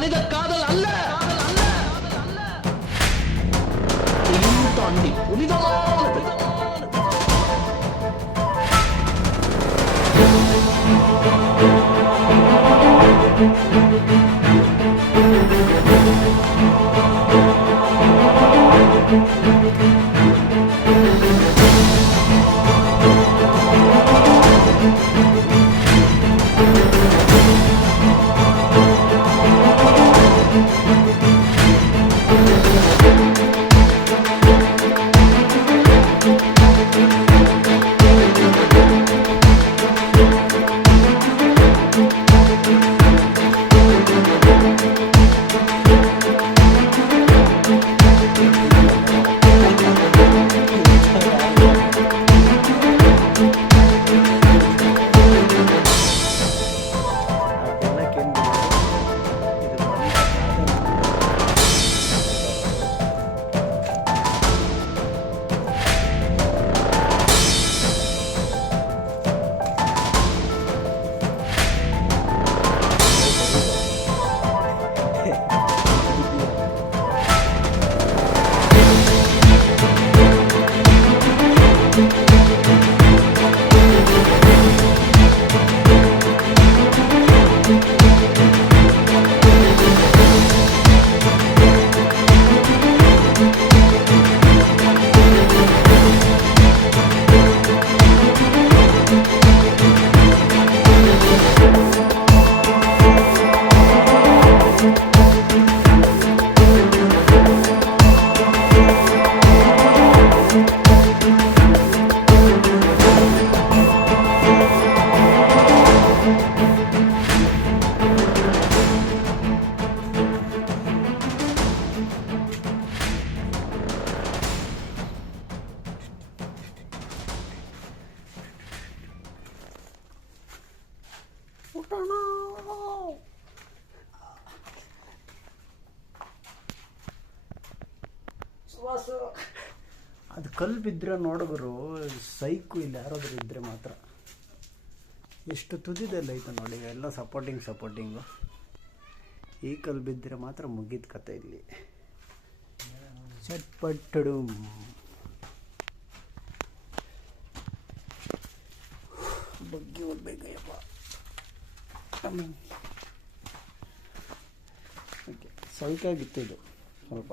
மனித காதல் அல்ல, இதையும் தாண்டி புனிதமானது. ಅದು ಕಲ್ಲು ಬಿದ್ದರೆ ನೋಡೋರು ಸೈಕು ಇಲ್ಲ ಯಾರಾದರೂ ಇದ್ದರೆ ಮಾತ್ರ. ಎಷ್ಟು ತುದಿದೆಲ್ಲ ಐತೆ ನೋಡಿ, ಎಲ್ಲ ಸಪೋರ್ಟಿಂಗು. ಈ ಕಲ್ಲು ಬಿದ್ದರೆ ಮಾತ್ರ ಮುಗಿದ ಕತೆ ಇಲ್ಲಿ. ಚಟ್ಪಟ್ಟಡು ಬಗ್ಗೆ ಹೋಗ್ಬೇಕಯ್ಯಪ್ಪ. ಓಕೆ, ಸೌಕಾಗಿತ್ತು ಇದು ಸ್ವಲ್ಪ.